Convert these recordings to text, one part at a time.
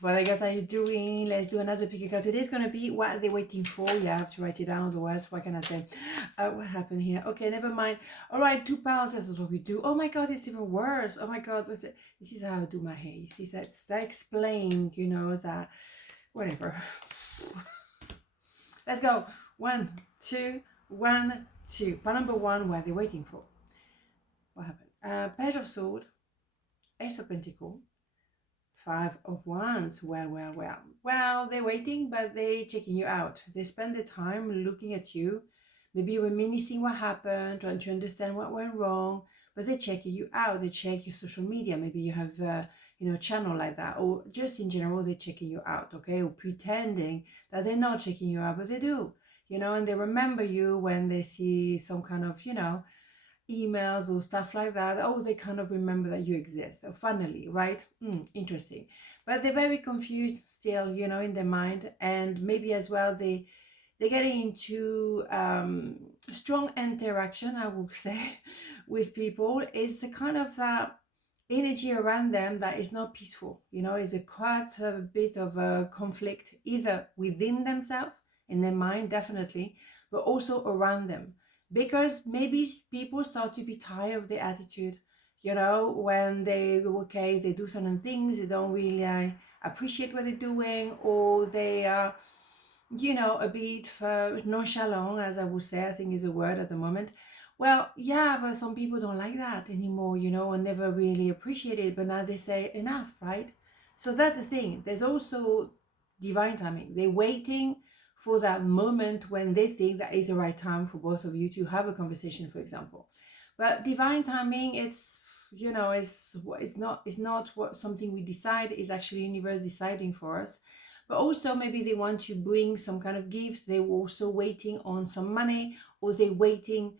But guys, how you doing? Let's do another pick a card. Today's gonna be what are they waiting for? Yeah, I have to write it down, otherwise what can I say? What happened here? Okay, never mind. All right, 2 pounds, this is what we do. Oh my god, it's even worse. Oh my god, what's it? This is how I do my hair. You see, that explained, that whatever. Let's go. 1, 2, 1, 2. Part number 1, what are they waiting for? What happened? Page of Sword, Ace of Pentacle, 5 of Wands. Well, they're waiting, but they're checking you out. They spend the time looking at you, maybe reminiscing what happened, trying to understand what went wrong, but they're checking you out. They check your social media. Maybe you have a channel like that, or just in general, they're checking you out, okay? Or pretending that they're not checking you out, but they do, and they remember you when they see some kind of, emails or stuff like that. Oh, they kind of remember that you exist. So funnily, right? Interesting. But they're very confused still, in their mind. And maybe as well, they're getting into strong interaction, I would say, with people. It's a kind of energy around them that is not peaceful. Is a quite a bit of a conflict, either within themselves, in their mind, definitely, but also around them. Because maybe people start to be tired of their attitude, when they do certain things, they don't really appreciate what they're doing, or they are a bit nonchalant, as I would say, I think is a word at the moment. Well, yeah, but some people don't like that anymore, and never really appreciate it, but now they say enough, right? So that's the thing. There's also divine timing. They're waiting for that moment when they think that is the right time for both of you to have a conversation, for example. But divine timing, it's not what something we decide. Is actually universe deciding for us. But also maybe they want to bring some kind of gift. They're also waiting on some money, or they're waiting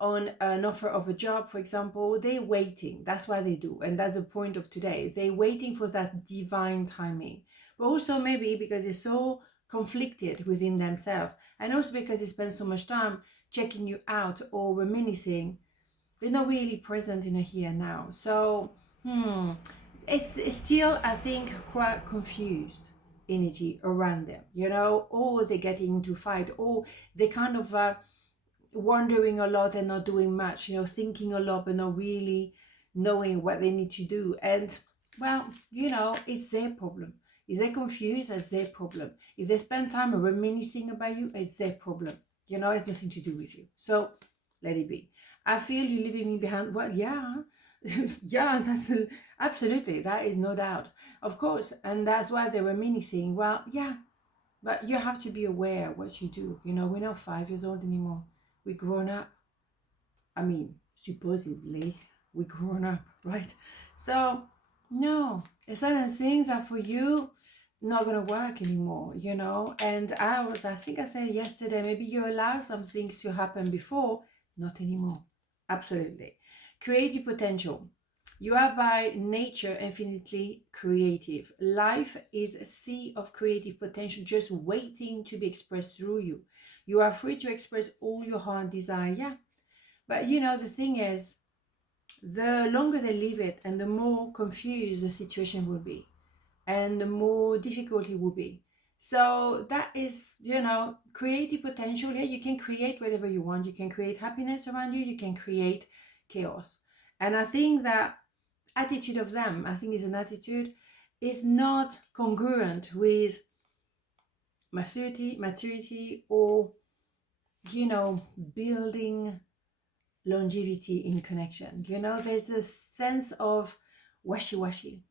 on an offer of a job, for example. They're waiting. That's what they do, and that's the point of today. They're waiting for that divine timing. But also maybe because they're so conflicted within themselves, and also because they spend so much time checking you out or reminiscing, they're not really present in a here and now. So it's still, I think, quite confused energy around them, or they're getting into fight, or they kind of wondering a lot and not doing much, thinking a lot but not really knowing what they need to do. And well, it's their problem. If they're confused, it's their problem. If they spend time reminiscing about you, it's their problem. It's nothing to do with you. So let it be. I feel you leaving me behind. Well, yeah. Yeah, absolutely. That is no doubt. Of course. And that's why they were reminiscing. Well, yeah. But you have to be aware of what you do. We're not 5 years old anymore. We're grown up. I mean, supposedly, we're grown up, right? So, no. Certain things are for you not gonna work anymore, and I think I said yesterday, maybe you allow some things to happen before, not anymore. Absolutely. Creative potential. You are by nature infinitely creative. Life is a sea of creative potential just waiting to be expressed through you. You are free to express all your heart desire, yeah. But the thing is, the longer they leave it and the more confused the situation will be, and the more difficult it will be. So that is, creative potential. Yeah, you can create whatever you want. You can create happiness around you. You can create chaos. And I think that attitude of them, I think, is an attitude is not congruent with maturity, or building longevity in connection. There's a sense of washy-washy.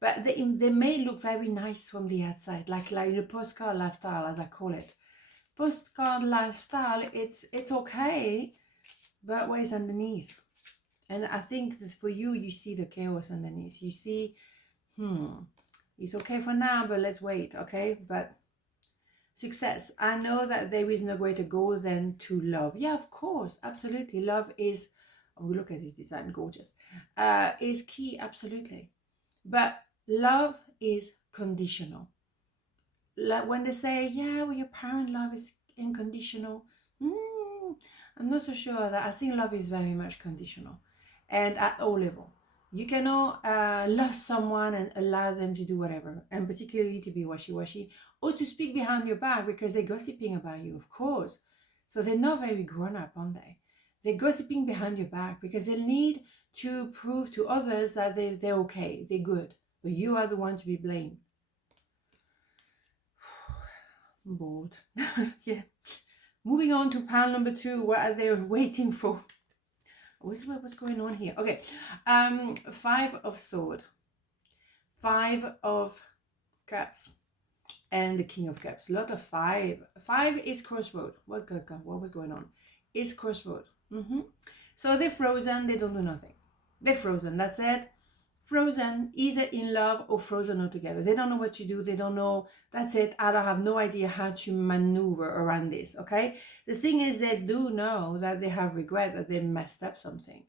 But they may look very nice from the outside, like the postcard lifestyle, as I call it. Postcard lifestyle, it's okay, but what is underneath? And I think that for you, you see the chaos underneath. You see, it's okay for now, but let's wait, okay? But success. I know that there is no greater goal than to love. Yeah, of course, absolutely. Love is, oh, look at this design, gorgeous. Is key, absolutely. But love is conditional. Like when they say, yeah, well, your parent love is unconditional. I'm not so sure that. I think love is very much conditional, and at all level. You cannot love someone and allow them to do whatever, and particularly to be washy-washy or to speak behind your back because they're gossiping about you, of course. So they're not very grown up, aren't they? They're gossiping behind your back because they need to prove to others that they're okay, they're good, but you are the one to be blamed. I'm bored. Yeah. Moving on to pile number 2. What are they waiting for? What's going on here? Okay. 5 of sword, 5 of cups, and the King of Cups. A lot of 5. 5 is crossroad. What was going on? It's crossroad. So they're frozen. They don't do nothing. They're frozen. That's it. Frozen, either in love or frozen altogether. They don't know what to do. They don't know. That's it. I don't have no idea how to maneuver around this. Okay. The thing is, they do know that they have regret, that they messed up something,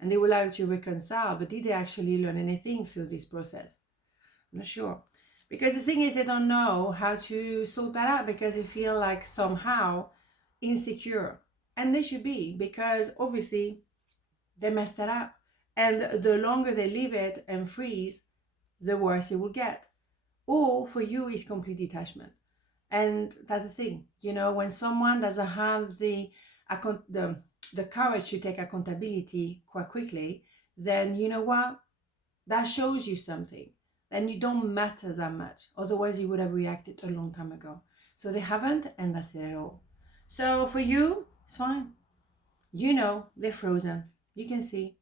and they would like to reconcile. But did they actually learn anything through this process? I'm not sure. Because the thing is, they don't know how to sort that out because they feel like somehow insecure. And they should be, because obviously they messed that up. And the longer they leave it and freeze, the worse it will get. Or for you, it's complete detachment. And that's the thing. When someone doesn't have the courage to take accountability quite quickly, then you know what? That shows you something. Then you don't matter that much. Otherwise, you would have reacted a long time ago. So they haven't, and that's it at all. So for you, it's fine. They're frozen. You can see.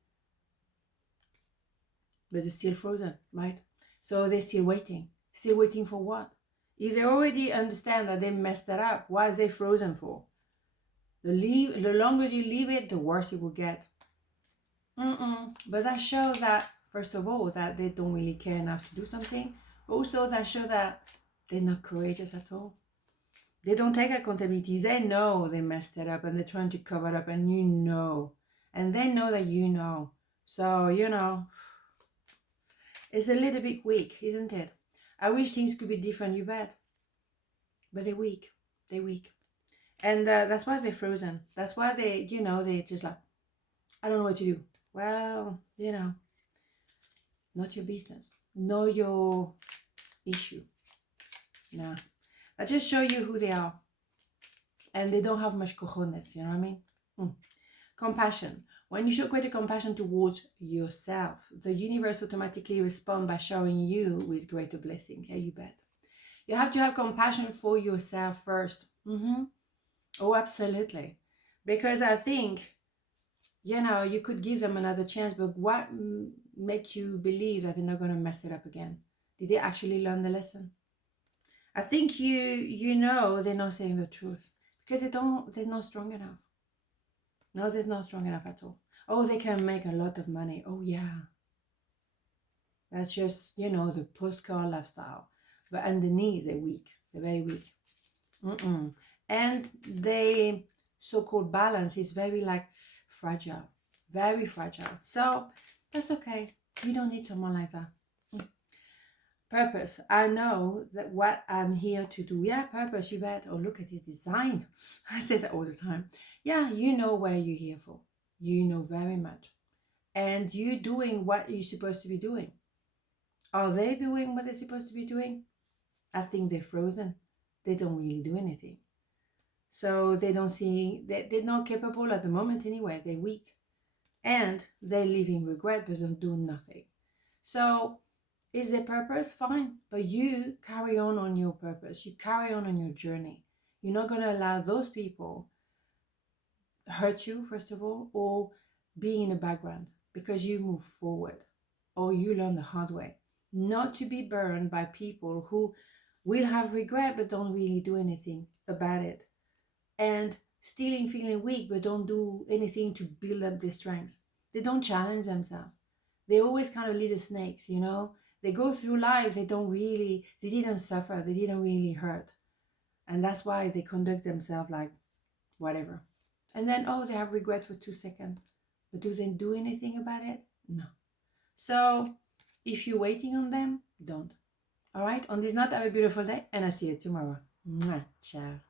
But they're still frozen, right? So they're still waiting. Still waiting for what? If they already understand that they messed that up, why are they frozen for? The longer you leave it, the worse it will get. But that shows that, first of all, that they don't really care enough to do something. Also, that shows that they're not courageous at all. They don't take accountability. They know they messed it up and they're trying to cover it up, and and they know that So, it's a little bit weak, isn't it? I wish things could be different, you bet. But they're weak. They're weak. And that's why they're frozen. That's why they just like, I don't know what to do. Well, not your business. Know your issue. No. I just show you who they are. And they don't have much cojones, you know what I mean? Compassion. When you show greater compassion towards yourself, the universe automatically responds by showering you with greater blessing. Yeah, you bet. You have to have compassion for yourself first. Oh, absolutely. Because I think, you could give them another chance, but what make you believe that they're not going to mess it up again? Did they actually learn the lesson? I think they're not saying the truth because they're not strong enough. No, they're not strong enough at all. Oh, they can make a lot of money. Oh, yeah. That's just, the postcard lifestyle. But underneath, they're weak. They're very weak. And they so-called balance is very fragile. Very fragile. So that's okay. You don't need someone like that. Purpose. I know that what I'm here to do. Yeah, purpose, you bet. Oh, look at this design. I say that all the time. Yeah, you know where you're here for. You know very much. And you're doing what you're supposed to be doing. Are they doing what they're supposed to be doing? I think they're frozen. They don't really do anything. So they're not capable at the moment anyway. They're weak. And they're living regret, but don't do nothing. So is their purpose? Fine. But you carry on your purpose. You carry on your journey. You're not going to allow those people hurt you, first of all, or be in the background, because you move forward or you learn the hard way. Not to be burned by people who will have regret but don't really do anything about it. And still feeling weak but don't do anything to build up their strengths. They don't challenge themselves. They're always kind of little snakes, They go through life, they didn't suffer, they didn't really hurt. And that's why they conduct themselves like whatever. And then, they have regret for 2 seconds. But do they do anything about it? No. So if you're waiting on them, don't. All right? On this note, have a beautiful day, and I'll see you tomorrow. Mwah. Ciao.